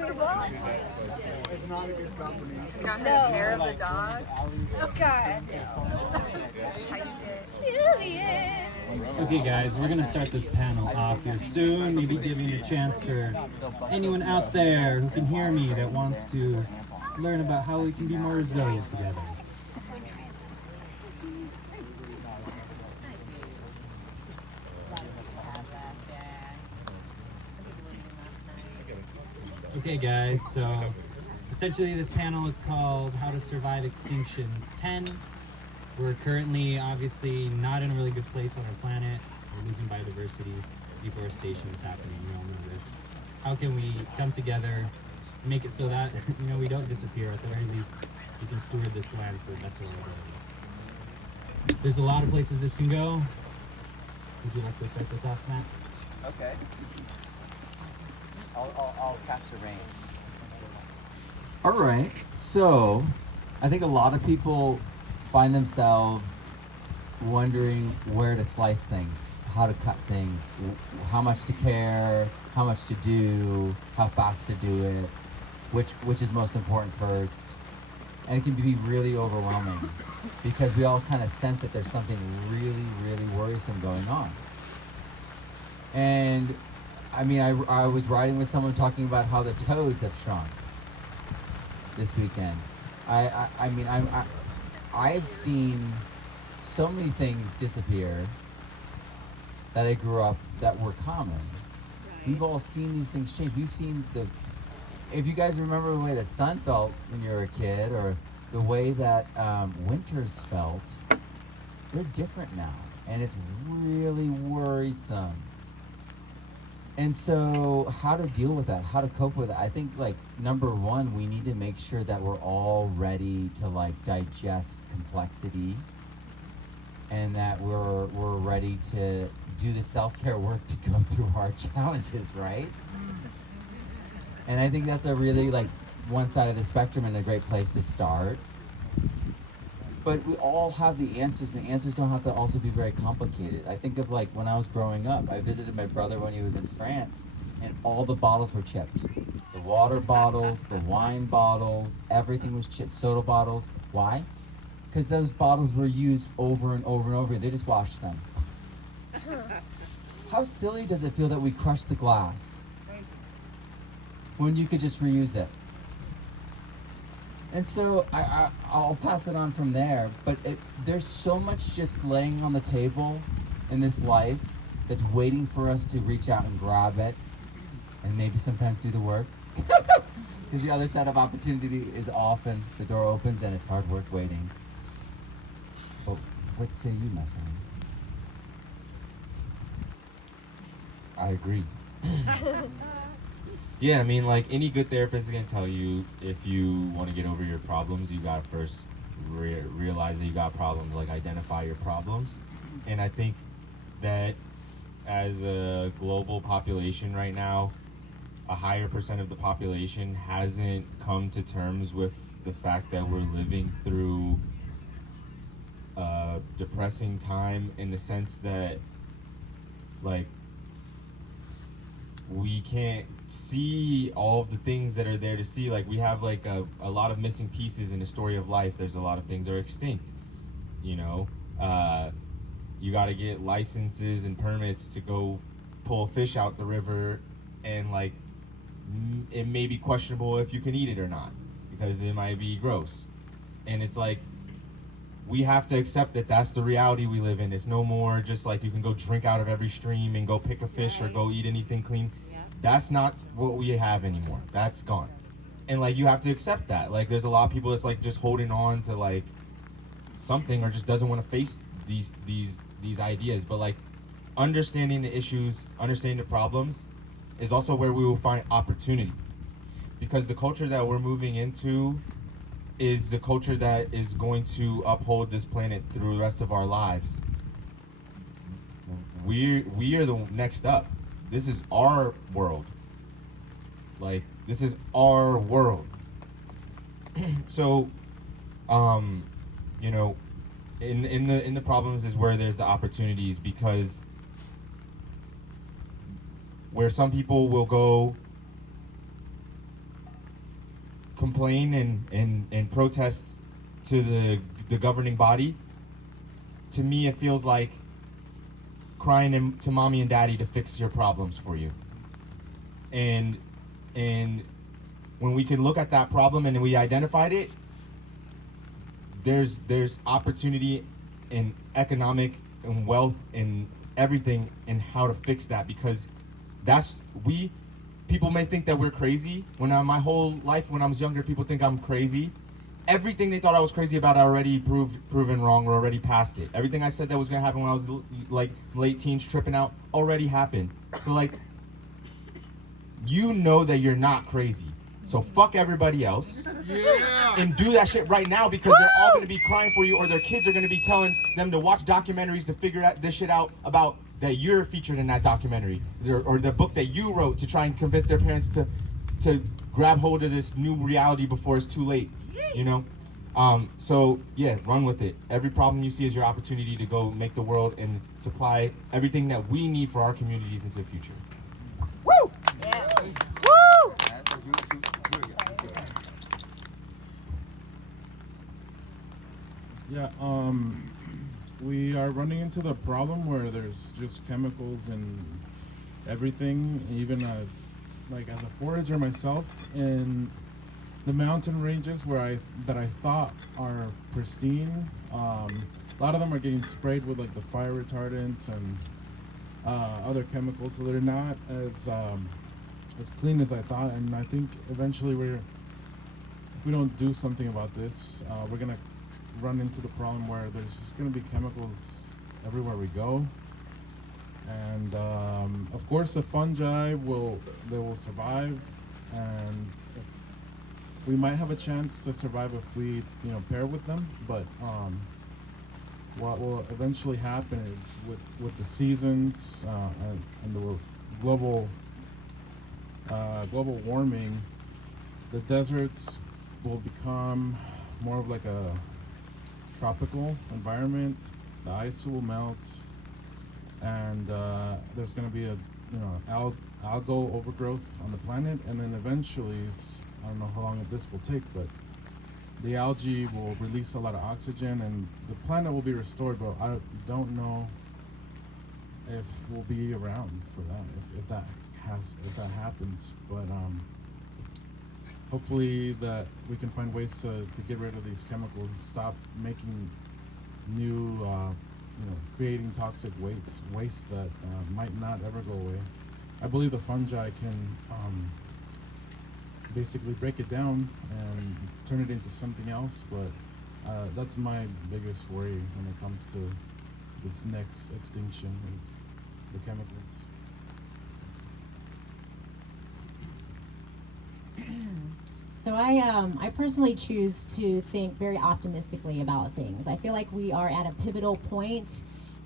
It's not a good company. Got her care of the dog. Oh God. How you did? Julian. Okay guys, we're gonna start this panel off here soon. Maybe giving a chance for anyone out there who can hear me that wants to learn about how we can be more resilient together. Okay guys, so essentially this panel is called How to Survive Extinction 10. We're currently obviously not in a really good place on our planet. We're losing biodiversity, deforestation is happening, we all know this. How can we come together, make it so that we don't disappear, at the very least we can steward this land so that's what we're doing. There's a lot of places this can go. Would you like to start this off, Matt? Okay. I'll cast the Rayne. All right, so I think a lot of people find themselves wondering where to slice things, how to cut things, how much to care, how much to do, how fast to do it, which is most important first. And it can be really overwhelming because we all kind of sense that there's something really, really worrisome going on. And I mean, I was riding with someone talking about how the toads have shrunk this weekend. I've seen so many things disappear that I grew up that were common. We've all seen these things change. We've seen if you guys remember the way the sun felt when you were a kid, or the way that winters felt, they're different now. And it's really worrisome. And so how to deal with that, how to cope with it, I think number one, we need to make sure that we're all ready to digest complexity, and that we're ready to do the self-care work to go through hard challenges, right? And I think that's a really one side of the spectrum and a great place to start. But we all have the answers, and the answers don't have to also be very complicated. I think of when I was growing up, I visited my brother when he was in France, and all the bottles were chipped. The water bottles, the wine bottles, everything was chipped. Soda bottles. Why? Because those bottles were used over and over and over. They just washed them. How silly does it feel that we crush the glass when you could just reuse it? And so I'll pass it on from there, but there's so much just laying on the table in this life that's waiting for us to reach out and grab it, and maybe sometimes do the work. Because the other side of opportunity is often the door opens and it's hard work waiting. But what say you, my friend? I agree. Yeah, I mean, any good therapist is going to tell you, if you want to get over your problems, you got to first realize that you got problems, identify your problems. And I think that as a global population right now, a higher percent of the population hasn't come to terms with the fact that we're living through a depressing time, in the sense that, we can't see all of the things that are there to see. We have a lot of missing pieces in the story of life. There's a lot of things that are extinct, you got to get licenses and permits to go pull a fish out the river, and it may be questionable if you can eat it or not, because it might be gross. And it's we have to accept that that's the reality we live in. It's no more just you can go drink out of every stream and go pick a fish or go eat anything clean. That's not what we have anymore. That's gone. And you have to accept that. There's a lot of people that's just holding on to something, or just doesn't want to face these ideas. But understanding the issues, understanding the problems is also where we will find opportunity. Because the culture that we're moving into is the culture that is going to uphold this planet through the rest of our lives. We are the next up. This is our world. This is our world. So, in the problems is where there's the opportunities, because where some people will go complain and protest to the governing body, to me it feels like crying to mommy and daddy to fix your problems for you. And when we can look at that problem and we identified it, there's opportunity in economic and wealth and everything and how to fix that, because people may think that we're crazy. My whole life when I was younger, people think I'm crazy. Everything they thought I was crazy about, I already proven wrong. We're already past it. Everything I said that was gonna happen when I was like late teens, tripping out, already happened. So like, you know that you're not crazy. So fuck everybody else, and do that shit right now, because they're all gonna be crying for you, or their kids are gonna be telling them to watch documentaries to figure out this shit out about that you're featured in that documentary, or the book that you wrote to try and convince their parents to grab hold of this new reality before it's too late, you know? So yeah, run with it. Every problem you see is your opportunity to go make the world and supply everything that we need for our communities into the future. Woo! Yeah. Woo! Yeah, we are running into the problem where there's just chemicals and everything, even as a forager myself, in the mountain ranges that I thought are pristine. A lot of them are getting sprayed with like the fire retardants and other chemicals, so they're not as clean as I thought. And I think eventually if we don't do something about this, we're gonna run into the problem where there's just going to be chemicals everywhere we go, and of course the fungi will survive, and we might have a chance to survive if we pair with them. But what will eventually happen is with the seasons and the global warming, the deserts will become more of like a tropical environment. The ice will melt, and there's going to be a algal overgrowth on the planet, and then eventually, I don't know how long this will take, but the algae will release a lot of oxygen and the planet will be restored. But I don't know if we'll be around for that, if that happens. But hopefully that we can find ways to get rid of these chemicals, stop making new, creating toxic waste that might not ever go away. I believe the fungi can basically break it down and turn it into something else, but that's my biggest worry when it comes to this next extinction, is the chemicals. So I personally choose to think very optimistically about things. I feel like we are at a pivotal point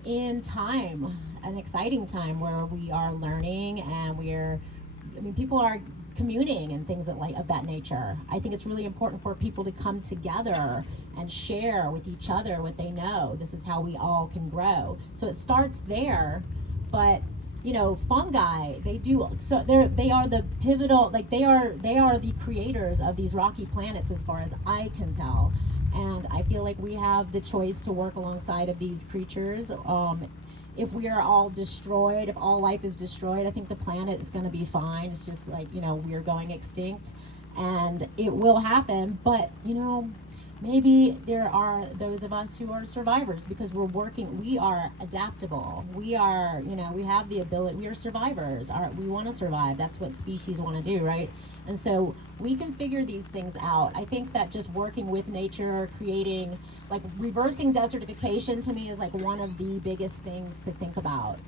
in time, an exciting time where we are learning and people are communing and things of that nature. I think it's really important for people to come together and share with each other what they know. This is how we all can grow. So it starts there, but fungi, they are the pivotal, they are the creators of these rocky planets as far as I can tell. And I feel like we have the choice to work alongside of these creatures. If we are all destroyed, if all life is destroyed, I think the planet is going to be fine. It's just like, we're going extinct, and it will happen. But, maybe there are those of us who are survivors because we are adaptable. We are, we have the ability, we are survivors. We want to survive. That's what species want to do, right? And so we can figure these things out. I think that just working with nature, creating, reversing desertification to me is one of the biggest things to think about.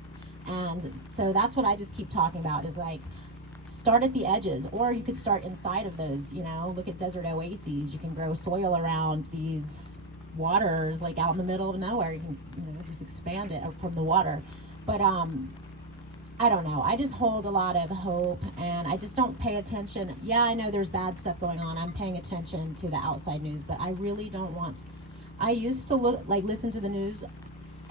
And so that's what I just keep talking about is start at the edges, or you could start inside of those, look at desert oases. You can grow soil around these waters, out in the middle of nowhere. You can, just expand it from the water. But I don't know. I just hold a lot of hope, and I just don't pay attention. Yeah, I know there's bad stuff going on. I'm paying attention to the outside news, but I really don't want. I used to listen to the news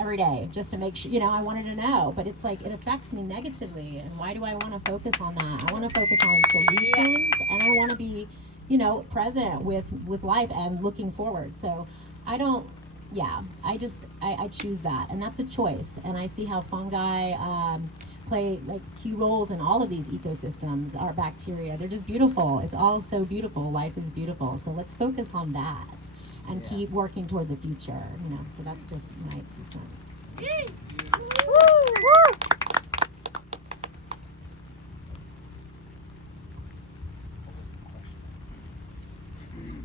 every day just to make sure, I wanted to know, but it's it affects me negatively. And why do I want to focus on that? I want to focus on solutions, and I want to be present with life and looking forward. So I choose that, and that's a choice. And I see how fungi play like key roles in all of these ecosystems. Our bacteria, they're just beautiful. It's all so beautiful. Life is beautiful. So let's focus on that and keep working toward the future. So that's just my 2 cents.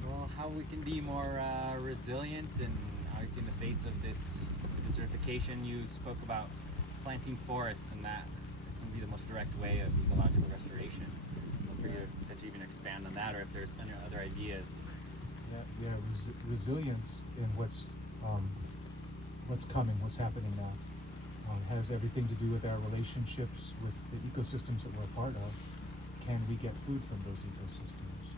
Well, how we can be more resilient, and obviously in the face of this desertification, you spoke about planting forests, and that can be the most direct way of ecological restoration. I'd love for you to potentially even expand on that, or if there's any other ideas. Resilience in what's coming, what's happening now, has everything to do with our relationships with the ecosystems that we're a part of. Can we get food from those ecosystems?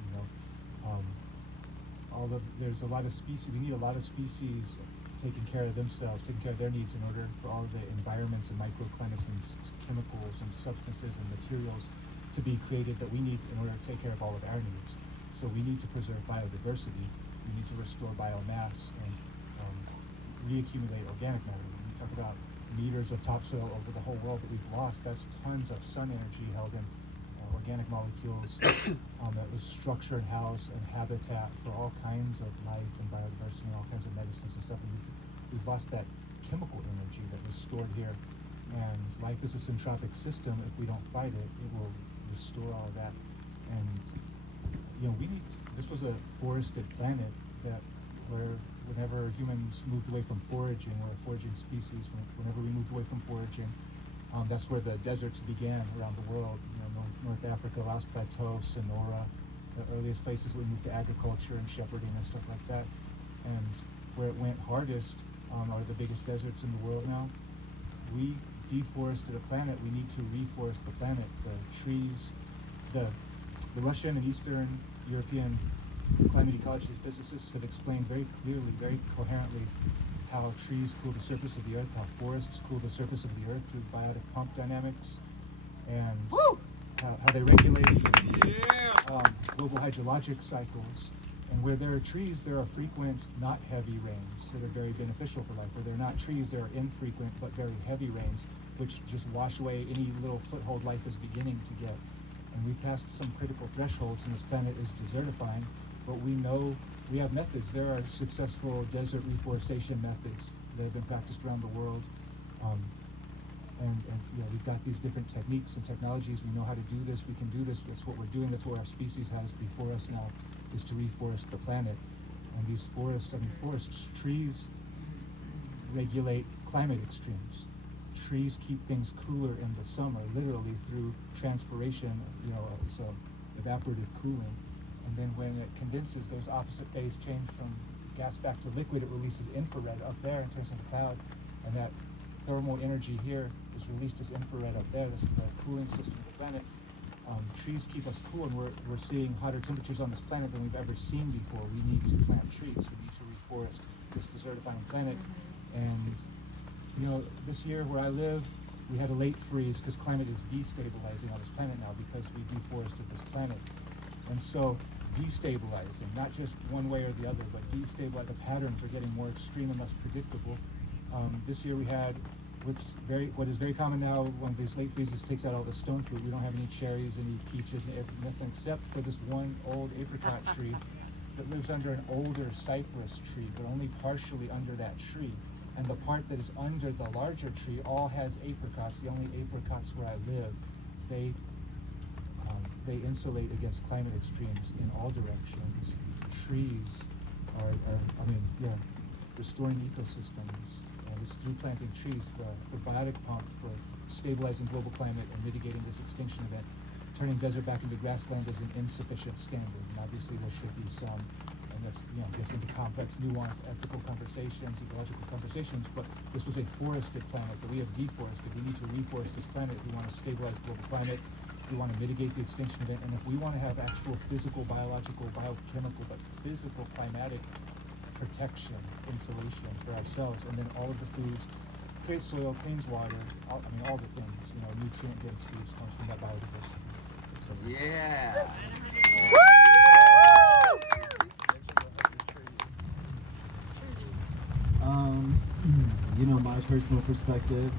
There's a lot of species. We need a lot of species taking care of themselves, taking care of their needs in order for all of the environments and microclimates and chemicals and substances and materials to be created that we need in order to take care of all of our needs. So we need to preserve biodiversity. We need to restore biomass and reaccumulate organic matter. When we talk about meters of topsoil over the whole world that we've lost, that's tons of sun energy held in organic molecules that was structure and house and habitat for all kinds of life and biodiversity and all kinds of medicines and stuff. And we've lost that chemical energy that was stored here. And life is a syntropic system. If we don't fight it, it will restore all of that. And this was a forested planet where whenever humans moved away from foraging, we're a foraging species. Whenever we moved away from foraging, that's where the deserts began around the world. North Africa, Laos Plateau, Sonora, the earliest places we moved to agriculture and shepherding and stuff like that. And where it went hardest are the biggest deserts in the world now. We deforested the planet. We need to reforest the planet. The trees, the Russian and Eastern European climate ecology physicists have explained very clearly, very coherently, how trees cool the surface of the earth, how forests cool the surface of the earth through biotic pump dynamics, and how they regulate global hydrologic cycles. And where there are trees, there are frequent, not heavy rains that are very beneficial for life. Where there are not trees, there are infrequent but very heavy rains, which just wash away any little foothold life is beginning to get. And we've passed some critical thresholds, and this planet is desertifying. But we know we have methods. There are successful desert reforestation methods that have been practiced around the world. And we've got these different techniques and technologies. We know how to do this. We can do this. That's what we're doing. That's what our species has before us now, is to reforest the planet. And these trees regulate climate extremes. Trees keep things cooler in the summer, literally through transpiration, so evaporative cooling. And then when it condenses, those opposite phase change from gas back to liquid, it releases infrared up there and turns into cloud. And that thermal energy here is released as infrared up there. This is the cooling system of the planet. Trees keep us cool, and we're seeing hotter temperatures on this planet than we've ever seen before. We need to plant trees. We need to reforest this desertifying planet. And this year where I live, we had a late freeze because climate is destabilizing on this planet now because we deforested this planet. And so destabilizing, not just one way or the other, but destabilizing, the patterns are getting more extreme and less predictable. This year we had what is very common now, when these late freezes takes out all the stone fruit. We don't have any cherries, any peaches, nothing except for this one old apricot tree that lives under an older cypress tree, but only partially under that tree. And the part that is under the larger tree all has apricots. The only apricots where I live, they insulate against climate extremes in all directions. Trees are restoring ecosystems. It's through planting trees, the biotic pump for stabilizing global climate and mitigating this extinction event. Turning desert back into grassland is an insufficient standard, and obviously there should be some, and this gets into complex, nuanced, ethical conversations, ecological conversations, but this was a forested planet that we have deforested. We need to reforest this planet if we want to stabilize global climate, if we want to mitigate the extinction event, and if we want to have actual physical, biological, biochemical, but physical climatic protection, insulation for ourselves, and then all of the foods, creates soil, cleans water, all the things, nutrient-dense foods comes from that biodiversity. So, yeah. personal perspective,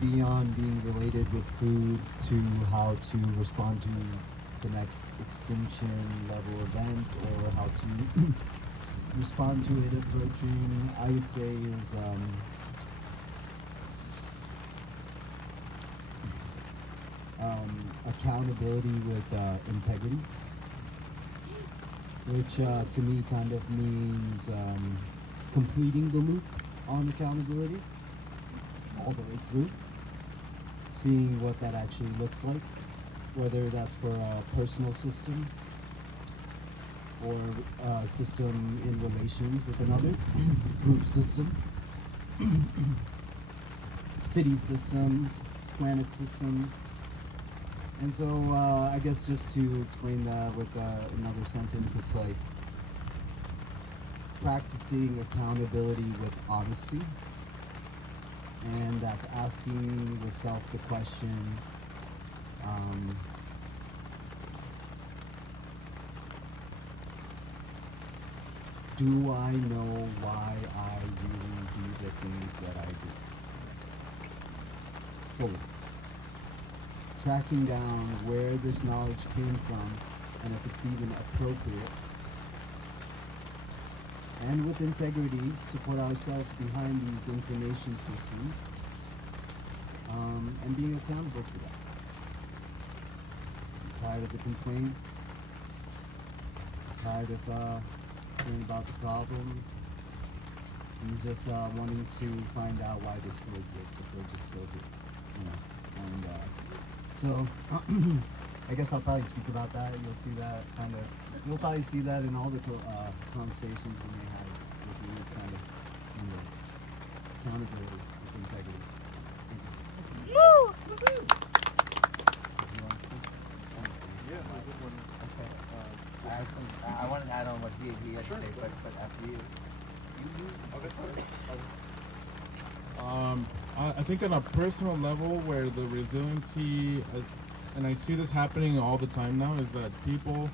beyond being related with food to how to respond to the next extinction level event or how to respond to it approaching, I would say is accountability with integrity, which to me kind of means completing the loop on accountability all the way through, seeing what that actually looks like, whether that's for a personal system or a system in relations with another, group system, city systems, planet systems. And so I guess just to explain that with another sentence, it's like practicing accountability with honesty. And that's asking the self the question, do I know why I really do the things that I do? Fully. Tracking down where this knowledge came from and if it's even appropriate. And with integrity to put ourselves behind these information systems and being accountable to that. I'm tired of the complaints. I'm tired of hearing about the problems. And just wanting to find out why they still exist, if they're just still here. You know? And so I guess I'll probably speak about that. You'll see that kind of, you'll probably see that in all the conversations we may have with you. It's kind of, you know, accountability with integrity. Thank you. Woo! I wanted to add on what he had to say, but after you. I think on a personal level where the resiliency, and I see this happening all the time now, is that people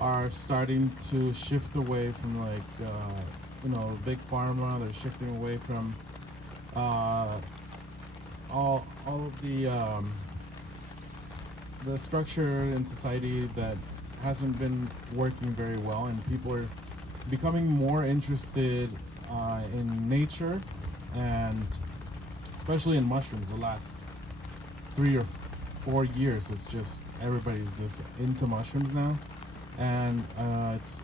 are starting to shift away from like, big pharma. They're shifting away from all of the structure in society that hasn't been working very well, and people are becoming more interested in nature, and especially in mushrooms. The last 3 or 4 years, it's just everybody's just into mushrooms now, and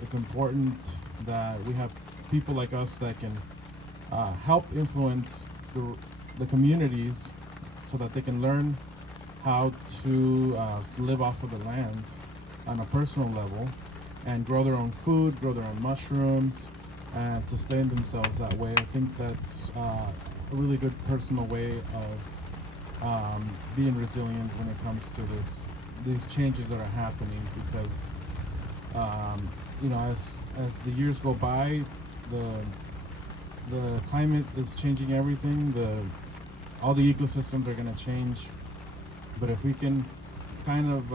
it's important that we have people like us that can help influence the communities so that they can learn how to live off of the land on a personal level and grow their own food, grow their own mushrooms, and sustain themselves that way. I think that's a really good personal way of being resilient when it comes to these changes that are happening, because as the years go by, the climate is changing everything. All the ecosystems are going to change, but if we can kind of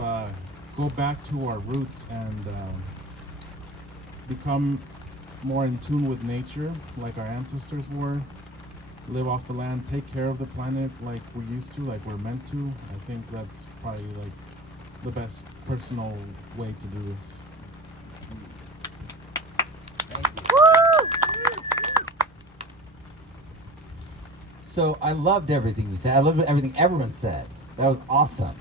go back to our roots and become more in tune with nature like our ancestors were, live off the land, take care of the planet like we used to, like we're meant to, I think that's probably like the best personal way to do this. So I loved everything you said. I loved everything everyone said. That was awesome.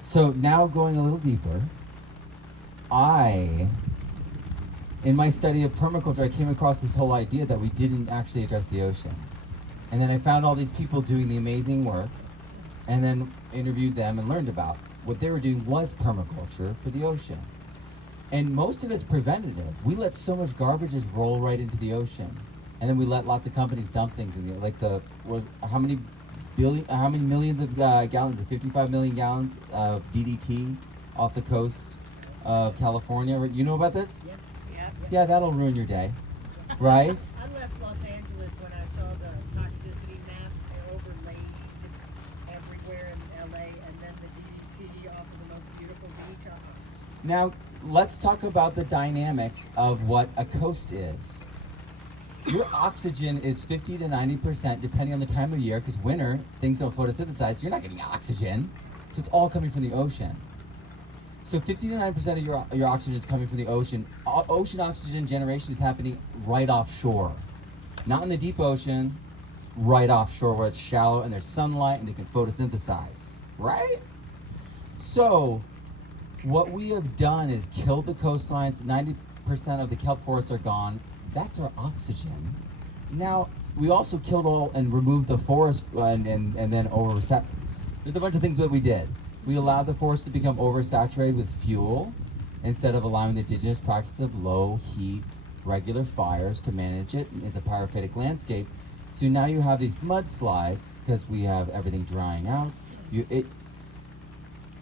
So now going a little deeper, in my study of permaculture, I came across this whole idea that we didn't actually address the ocean. And then I found all these people doing the amazing work, and then interviewed them and learned about what they were doing was permaculture for the ocean. And most of it's preventative. We let so much garbage just roll right into the ocean. And then we let lots of companies dump things in there. How many millions of gallons, 55 million gallons of DDT off the coast of California. You know about this? Yep. Yeah, that'll ruin your day, right? I left Los Angeles when I saw the toxicity maps. They overlaid everywhere in LA, and then the DDT off of the most beautiful beach. Now, let's talk about the dynamics of what a coast is. your oxygen is 50 to 90% depending on the time of year, because winter, things don't photosynthesize, you're not getting oxygen. So it's all coming from the ocean. So 50 to 90% of your oxygen is coming from the ocean. Ocean oxygen generation is happening right offshore. Not in the deep ocean, right offshore where it's shallow and there's sunlight and they can photosynthesize, right? So what we have done is killed the coastlines, 90% of the kelp forests are gone. That's our oxygen. Now, we also killed all and removed the forest and then oversat. There's a bunch of things that we did. We allowed the forest to become oversaturated with fuel instead of allowing the indigenous practice of low heat, regular fires to manage it. It's a paraphyletic landscape. So now you have these mudslides because we have everything drying out.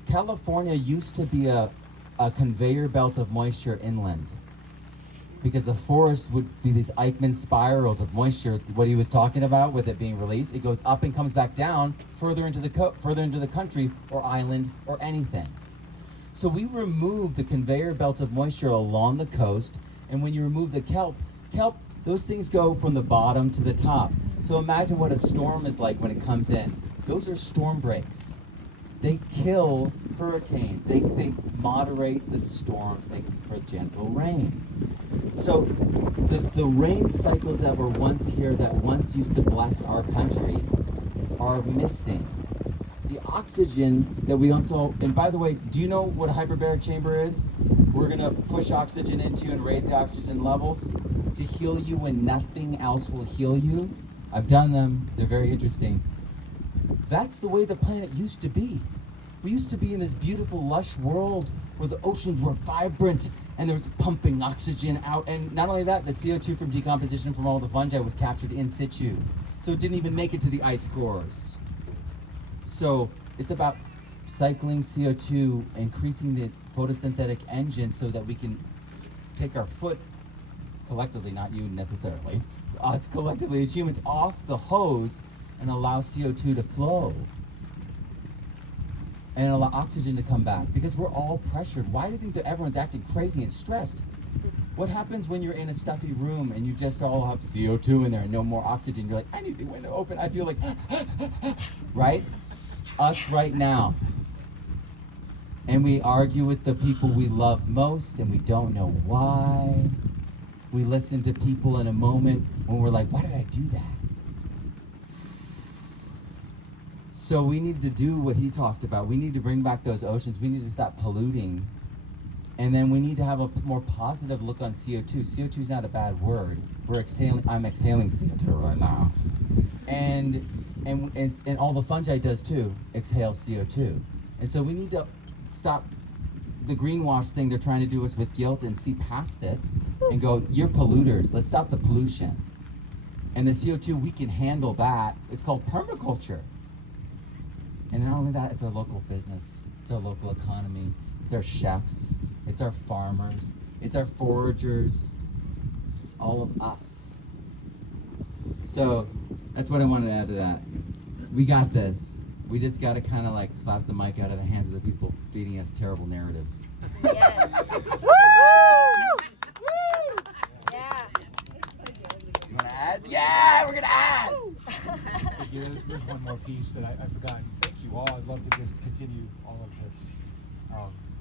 California used to be a conveyor belt of moisture inland because the forest would be these Eichmann spirals of moisture. What he was talking about with it being released, it goes up and comes back down further into the country or island or anything. So we removed the conveyor belt of moisture along the coast, and when you remove the kelp, those things go from the bottom to the top. So imagine what a storm is like when it comes in. Those are storm breaks. They kill hurricanes. They moderate the storms, make for gentle rain. So the rain cycles that were once here, that once used to bless our country, are missing. The oxygen that we also, and by the way, do you know what a hyperbaric chamber is? We're gonna push oxygen into you and raise the oxygen levels to heal you when nothing else will heal you. I've done them, they're very interesting. That's the way the planet used to be. We used to be in this beautiful, lush world where the oceans were vibrant and there was pumping oxygen out. And not only that, the CO2 from decomposition from all the fungi was captured in situ. So it didn't even make it to the ice cores. So it's about cycling CO2, increasing the photosynthetic engine so that we can take our foot, collectively, not you necessarily, us collectively as humans, off the hose and allow CO2 to flow and allow oxygen to come back, because we're all pressured. Why do you think that everyone's acting crazy and stressed? What happens when you're in a stuffy room and you just all have CO2 in there and no more oxygen? You're like, I need the window open. I feel like, right? Us right now. And we argue with the people we love most and we don't know why. We listen to people in a moment when we're like, why did I do that? So we need to do what he talked about. We need to bring back those oceans. We need to stop polluting. And then we need to have a more positive look on CO2. CO2 is not a bad word. I'm exhaling CO2 right now. And all the fungi does too, exhale CO2. And so we need to stop the greenwash thing they're trying to do us with guilt and see past it and go, you're polluters. Let's stop the pollution. And the CO2, we can handle that. It's called permaculture. And not only that, it's our local business. It's our local economy. It's our chefs. It's our farmers. It's our foragers. It's all of us. So that's what I wanted to add to that. We got this. We just got to kind of like slap the mic out of the hands of the people feeding us terrible narratives. Yes. Woo! Yeah. You want to add? Yeah, we're going to add! So there's one more piece that I forgot. Thank you all. I'd love to just continue all of this.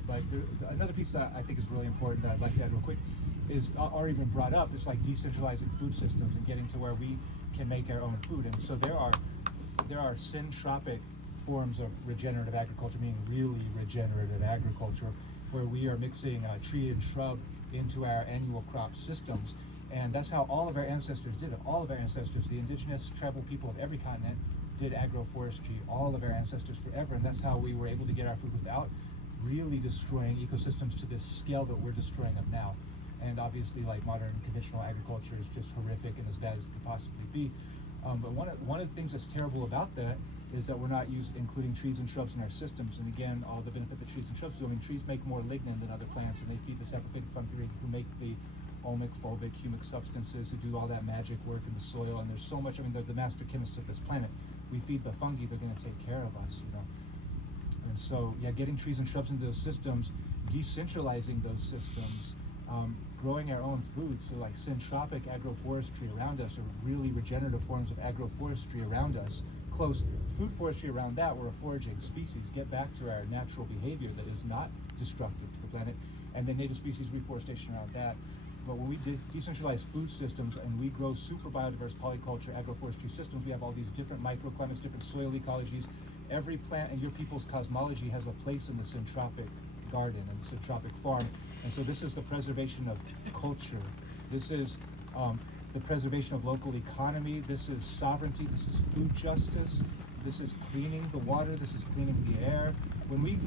But another piece that I think is really important that I'd like to add real quick is already been brought up. It's like decentralizing food systems and getting to where we can make our own food. And so there are syntropic forms of regenerative agriculture, meaning really regenerative agriculture, where we are mixing tree and shrub into our annual crop systems. And that's how all of our ancestors did it. All of our ancestors, the indigenous tribal people of every continent, did agroforestry, all of our ancestors forever. And that's how we were able to get our food without really destroying ecosystems to this scale that we're destroying them now. And obviously, like, modern conventional agriculture is just horrific and as bad as it could possibly be. But one of the things that's terrible about that is that we're not including trees and shrubs in our systems. And again, all the benefit that trees and shrubs do. I mean, trees make more lignin than other plants, and they feed the saprophytic fungi who make the omic, fulvic, humic substances, who do all that magic work in the soil. And there's so much. I mean, they're the master chemists of this planet. We feed the fungi; they're going to take care of us, you know. And so, yeah, getting trees and shrubs into those systems, decentralizing those systems, growing our own food, so like syntropic agroforestry around us, or really regenerative forms of agroforestry around us, close food forestry around that, we're a foraging species, get back to our natural behavior that is not destructive to the planet, and then native species reforestation around that. But when we decentralize food systems and we grow super biodiverse polyculture agroforestry systems, we have all these different microclimates, different soil ecologies. Every plant in your people's cosmology has a place in the syntropic garden and the syntropic farm. And so this is the preservation of culture. This is the preservation of local economy. This is sovereignty. This is food justice. This is cleaning the water. This is cleaning the air. When we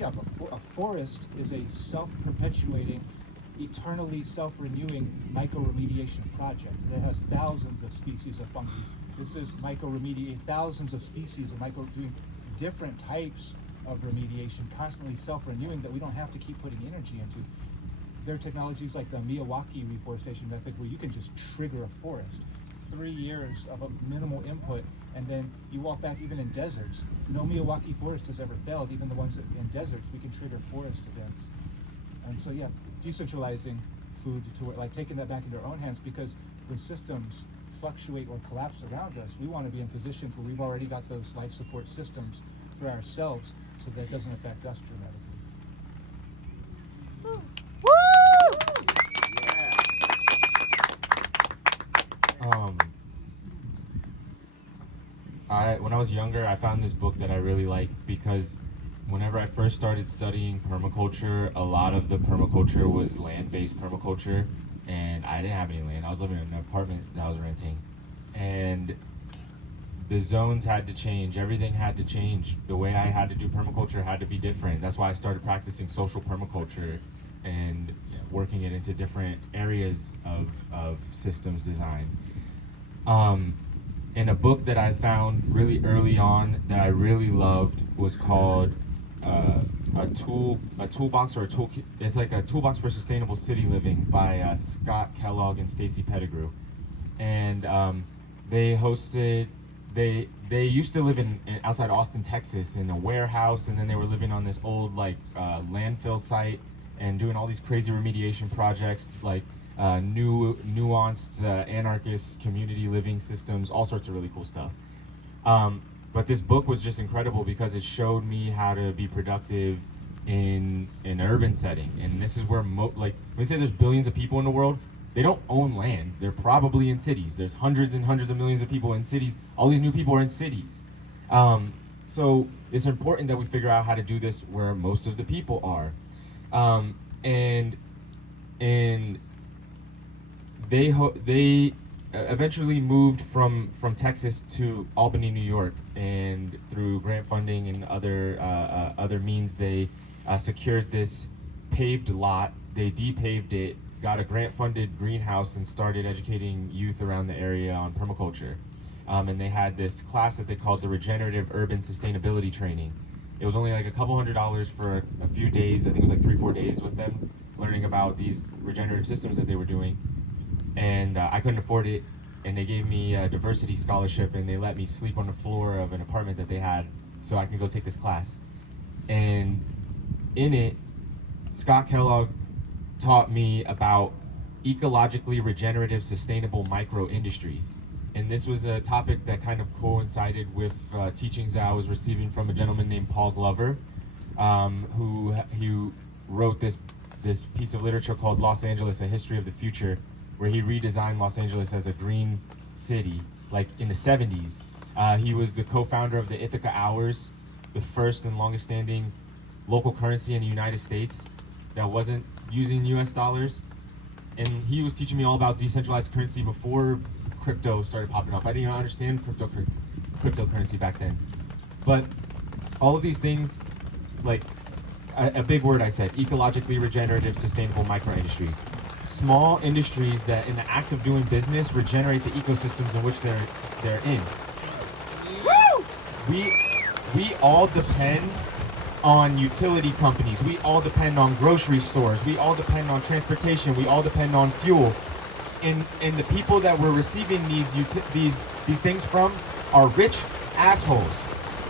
have a forest is a self-perpetuating, eternally self-renewing myco-remediation project that has thousands of species of fungi. This is myco-remediate thousands of species of doing different types of remediation, constantly self-renewing, that we don't have to keep putting energy into. There are technologies like the Miyawaki reforestation method where you can just trigger a forest. 3 years of a minimal input, and then you walk back. Even in deserts, no Miyawaki forest has ever failed. Even the ones that in deserts, we can trigger forest events. And so yeah, decentralizing food to like taking that back into our own hands, because when systems fluctuate or collapse around us, we want to be in positions where we've already got those life support systems for ourselves, so that it doesn't affect us dramatically. When I was younger, I found this book that I really liked, because whenever I first started studying permaculture, a lot of the permaculture was land-based permaculture, and I didn't have any land. I was living in an apartment that I was renting, and the zones had to change. Everything had to change. The way I had to do permaculture had to be different. That's why I started practicing social permaculture and working it into different areas of systems design. And a book that I found really early on that I really loved was called a toolbox or a toolkit. It's like a toolbox for sustainable city living by Scott Kellogg and Stacy Pettigrew. And they hosted. They used to live in outside Austin, Texas, in a warehouse, and then they were living on this old landfill site and doing all these crazy remediation projects, like nuanced anarchist community living systems, all sorts of really cool stuff. But this book was just incredible because it showed me how to be productive in an urban setting. And this is where when we say there's billions of people in the world, they don't own land. They're probably in cities. There's hundreds and hundreds of millions of people in cities. All these new people are in cities. So it's important that we figure out how to do this where most of the people are. And they eventually moved from Texas to Albany, New York, and through grant funding and other means, they secured this paved lot. They depaved it, got a grant-funded greenhouse, and started educating youth around the area on permaculture. And they had this class that they called the Regenerative Urban Sustainability Training. It was only like a couple $100s for a few days. I think it was like 3-4 days with them, learning about these regenerative systems that they were doing. And I couldn't afford it, and they gave me a diversity scholarship, and they let me sleep on the floor of an apartment that they had so I could go take this class. And in it, Scott Kellogg taught me about ecologically regenerative sustainable micro industries. And this was a topic that kind of coincided with teachings that I was receiving from a gentleman named Paul Glover, who wrote this piece of literature called Los Angeles, A History of the Future, where he redesigned Los Angeles as a green city, like in the 70s. He was the co-founder of the Ithaca Hours, the first and longest standing local currency in the United States that wasn't using US dollars. And he was teaching me all about decentralized currency before crypto started popping up. I didn't even understand cryptocurrency back then. But all of these things, like a big word I said, ecologically regenerative, sustainable micro-industries. Small industries that in the act of doing business regenerate the ecosystems in which they're in. Woo! We all depend on utility companies. We all depend on grocery stores. We all depend on transportation. We all depend on fuel. And the people that we're receiving these things from are rich assholes,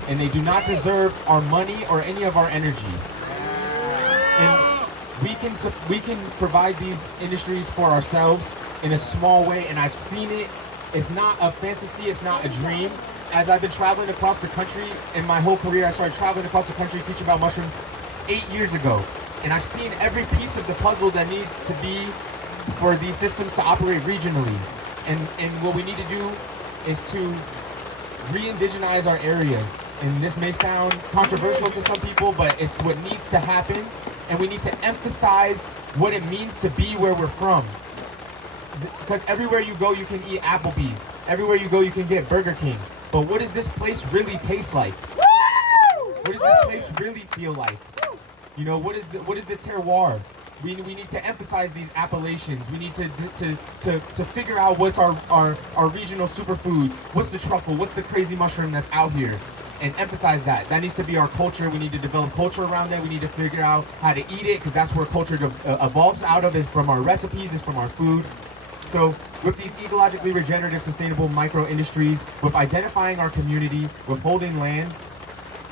and they do not deserve our money or any of our energy. And we can provide these industries for ourselves in a small way, and I've seen it. It's not a fantasy, it's not a dream. As I've been traveling across the country in my whole career, I started traveling across the country teaching about mushrooms 8 years ago. And I've seen every piece of the puzzle that needs to be for these systems to operate regionally. And what we need to do is to re-indigenize our areas. And this may sound controversial to some people, but it's what needs to happen. And we need to emphasize what it means to be where we're from. Because everywhere you go, you can eat Applebee's. Everywhere you go, you can get Burger King. But what does this place really taste like? What does this place really feel like? You know, what is the terroir? We need to emphasize these appellations. We need to figure out what's our regional superfoods. What's the truffle? What's the crazy mushroom that's out here? And emphasize that. That needs to be our culture. We need to develop culture around that. We need to figure out how to eat it, because that's where culture evolves out of, is from our recipes, is from our food. So with these ecologically regenerative, sustainable micro industries, with identifying our community, with holding land,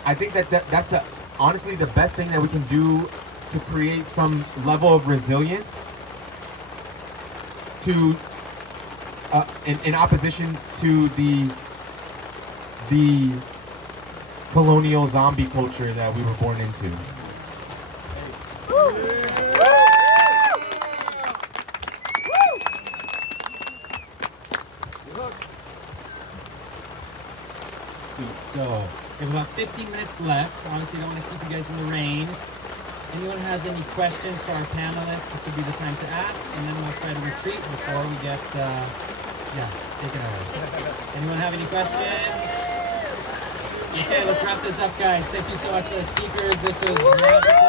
I think that's honestly the best thing that we can do to create some level of resilience to in opposition to the colonial zombie culture that we were born into. So, we have about 15 minutes left. Obviously, don't want to keep you guys in the rain. Anyone has any questions for our panelists, this would be the time to ask, and then we'll try to retreat before we get, taken over. Anyone have any questions? Okay, let's wrap this up, guys. Thank you so much to the speakers. This was magical.